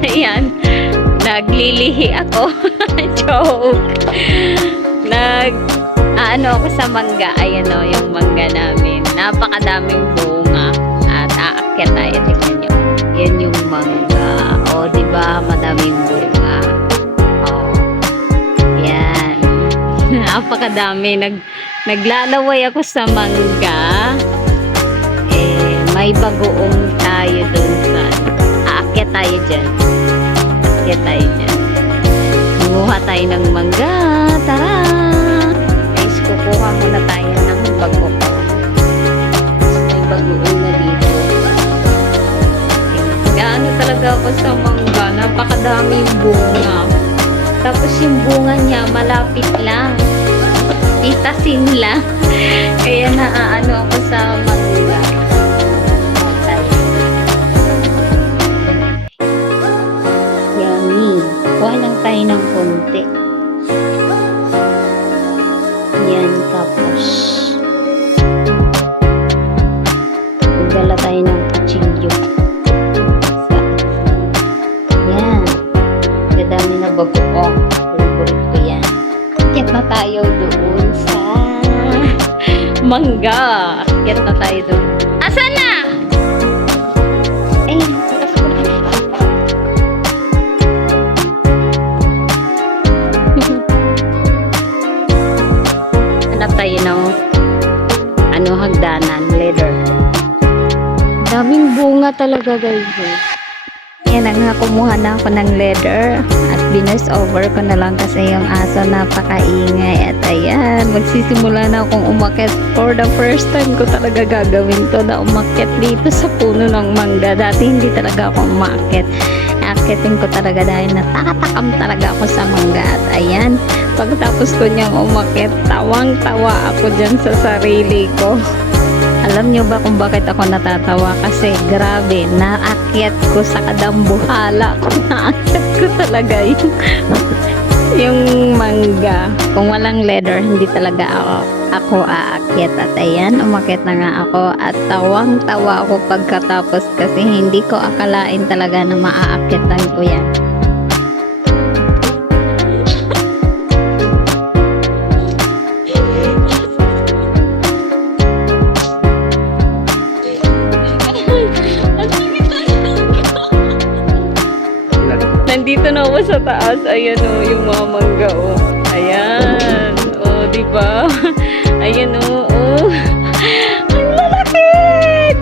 Ayan, naglilihi ako. Joke. Ano ako sa mangga. Ayan o, yung mangga namin. Napakadaming bunga. At aakyat tayo. Tingnan nyo. Yan yung mangga. O, diba? Madaming bunga. O. Yan. Napakadami. Naglalaway ako sa mangga. May bagoong tayo dun sa aakyat tayo dyan. Aakyat tayo dyan. Manguha tayo ng mangga. Tara! Guys, kukuha muna tayo ng bagoong. May bagoong na dito. Gaano talaga ako sa mangga. Napakadaming bunga. Tapos yung bunga niya malapit lang. Itasin lang. Kaya naaano ako sa mangga. Kuha lang tayo ng konti. Yan, tapos magdala tayo ng kutsilyo. Yan. Kadami na bagoong. Favorite ko yan. Akit na tayo doon sa mangga. Akit na tayo doon. Asan na? Tayo ng hagdanan, leather. Daming bunga talaga guys. Yan nga, kumuha na ako ng leather at binas over ko na lang kasi yung aso napakaingay. At ayan, magsisimula na akong umakyat. For the first time ko talaga gagawin to, na umakyat dito sa puno ng mangga. Dati hindi talaga ako umakyat. Akitin ko talaga dahil natatakam talaga ako sa mangga. At ayan, pagtapos ko niyang umakyat, tawang-tawa ako dyan sa sarili ko. Alam niyo ba kung bakit ako natatawa? Kasi grabe, naakyat ko sa kadambuhala ko. Naakyat ko talaga yung mangga. Kung walang leather, hindi talaga ako aakyat. At ayan, umakyat na nga ako at tawang-tawa ako pagkatapos kasi hindi ko akalain talaga na maaakyatan ko yan. Nandito na ako sa taas. Ayan o, yung mga mangga o. Ayan. O, diba? Ayan o. Ang lalaki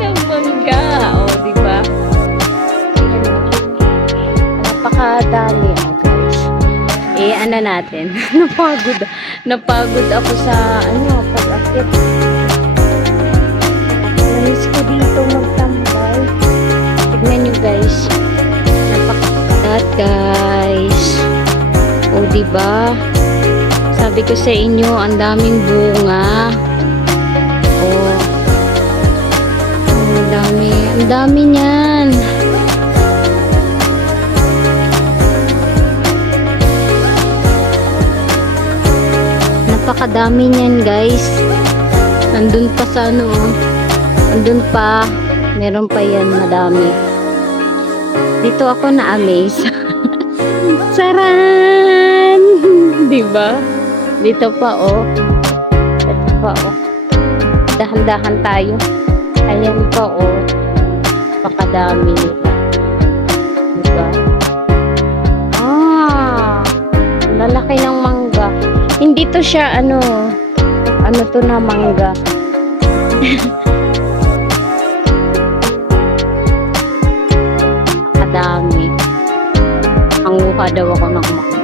ng mangga. O, diba? Napakadami guys. Ano natin? Napagod ako sa pag-akit. Namiss ko dito magtambay. Tignan nyo guys. Guys, o diba, sabi ko sa inyo ang daming bunga. Ang dami niyan. Napakadami niyan guys. Nandun pa sa nandun pa, meron pa yan, madami. Dito ako na-amaze. Saran! Diba? Dito pa oh. Ito pa oh. Dahan-dahan tayo. Ayan pa oh. Pakadami nila. Diba? Lalaki ng mangga. Hindi to siya ano to na mangga. Dami. Manguha daw ako ng mangga.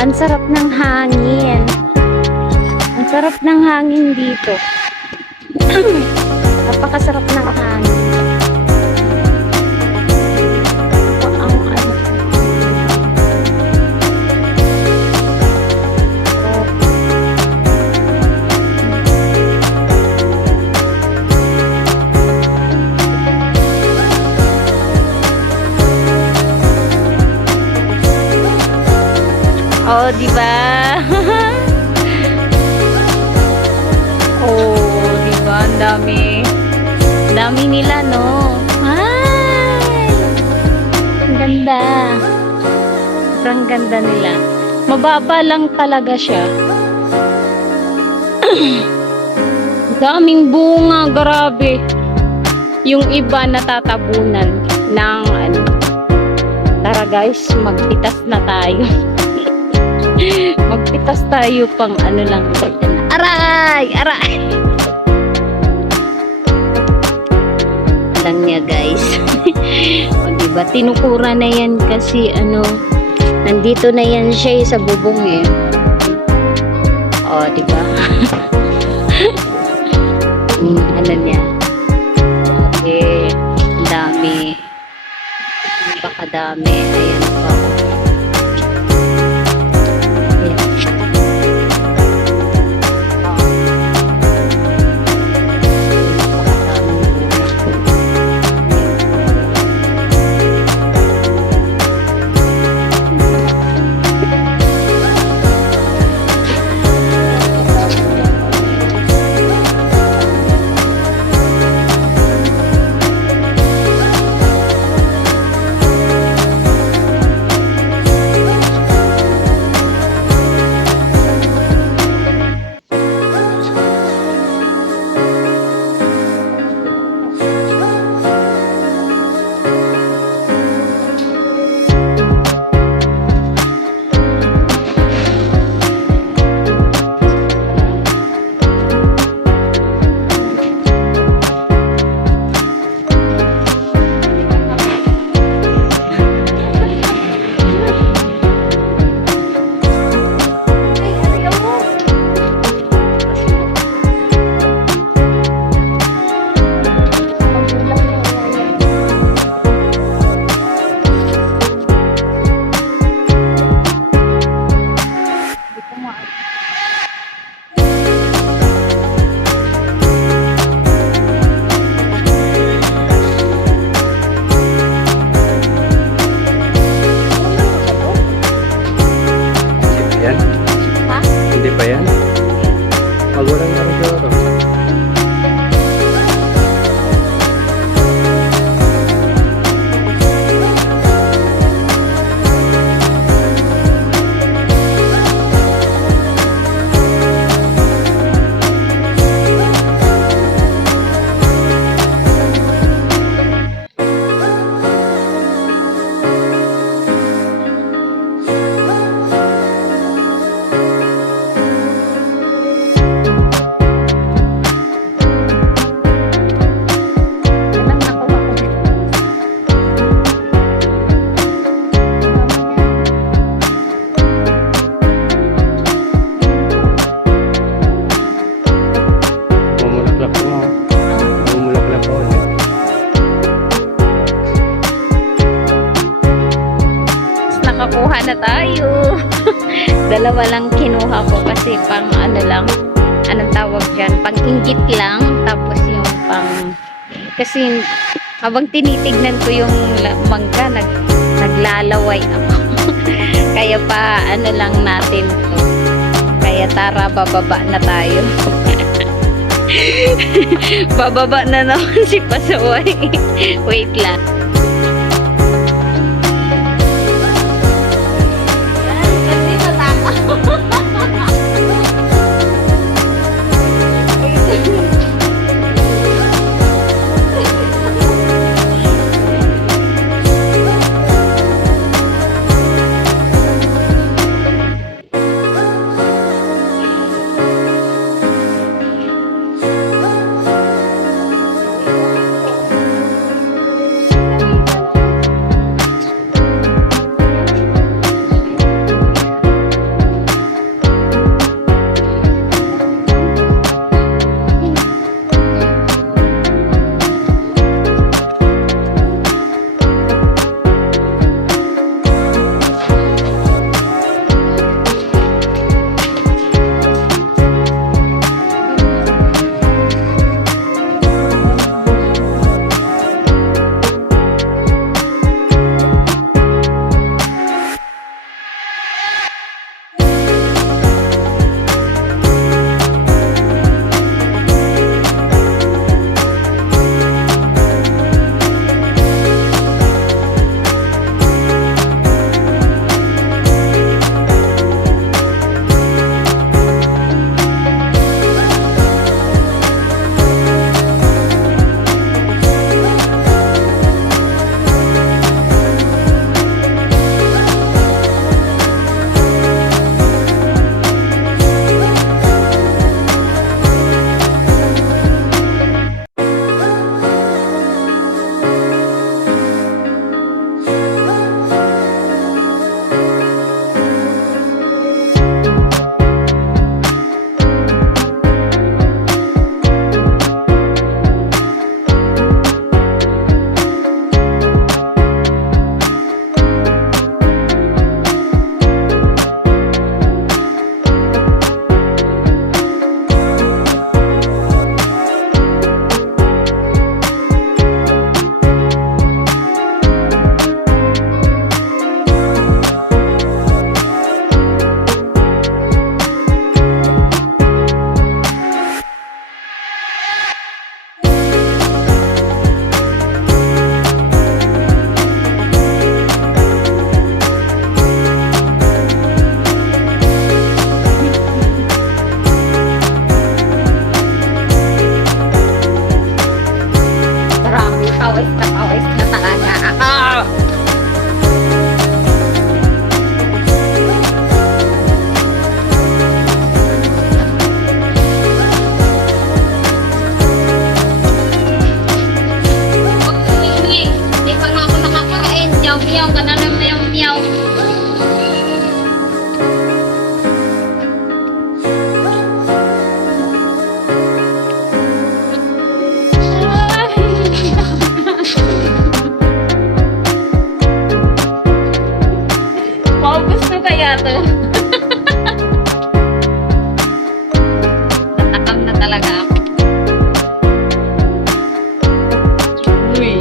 Ang sarap ng hangin. Ang sarap ng hangin dito. Napakasarap ng hangin. dami nila, no? Ay! Ang ganda. Sobrang ganda nila. Mababa lang talaga siya. Daming bunga, grabe. Yung iba natatabunan ng ano. Tara guys, magpitas na tayo. Magpitas tayo pang ano lang. Aray! Aray! Lang niya guys. O diba, tinukura na yan kasi ano, nandito na yan siya sa bubong eh. O diba? Ano niya? Okay, dami. Napakadami. Ayan po. Hindi pa yan? Magulang na rin siguro. Bumulaklak mo. Bumulaklak po ulit. Nakakuha na tayo. Dalawa lang kinuha ko kasi pang ano lang, anong tawag dyan, pang inggit lang, tapos yung pang, kasi habang tinitignan ko yung mangga, naglalaway ako. Kaya pa ano lang natin to. Kaya tara, bababa na tayo. Bababa na naman si Pasaway. Wait lang. pawis na talaga ako. Hindi pa nga ako nakakain. Miyaw-miyaw ka na ng miyaw-miyaw. Maubos na kaya to? Natakam na talaga ako. Uy.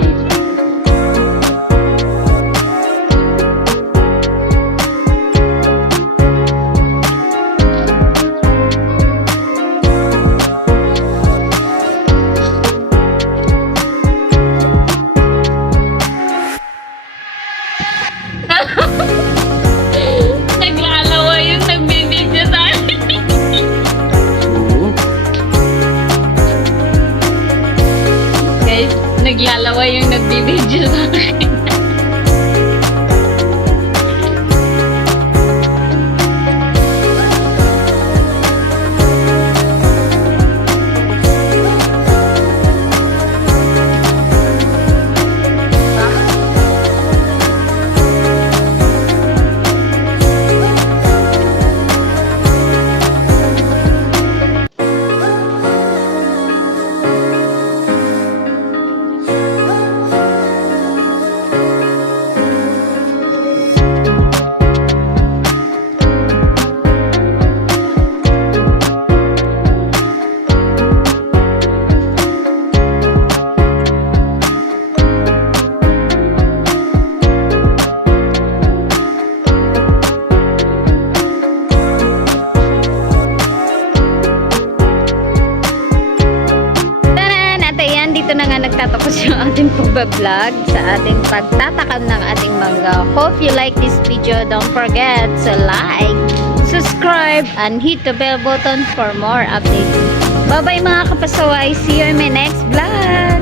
Naglalawa yung nagbibidyo sa akin. Guys, naglalawa yung nagbibidyo sa akin. Dito na nga nagtatapos yung ating pagbablog sa ating pagtatakam ng ating mangga. Hope you like this video. Don't forget to like, subscribe, and hit the bell button for more updates. Bye bye mga kapasaway. See you in my next vlog.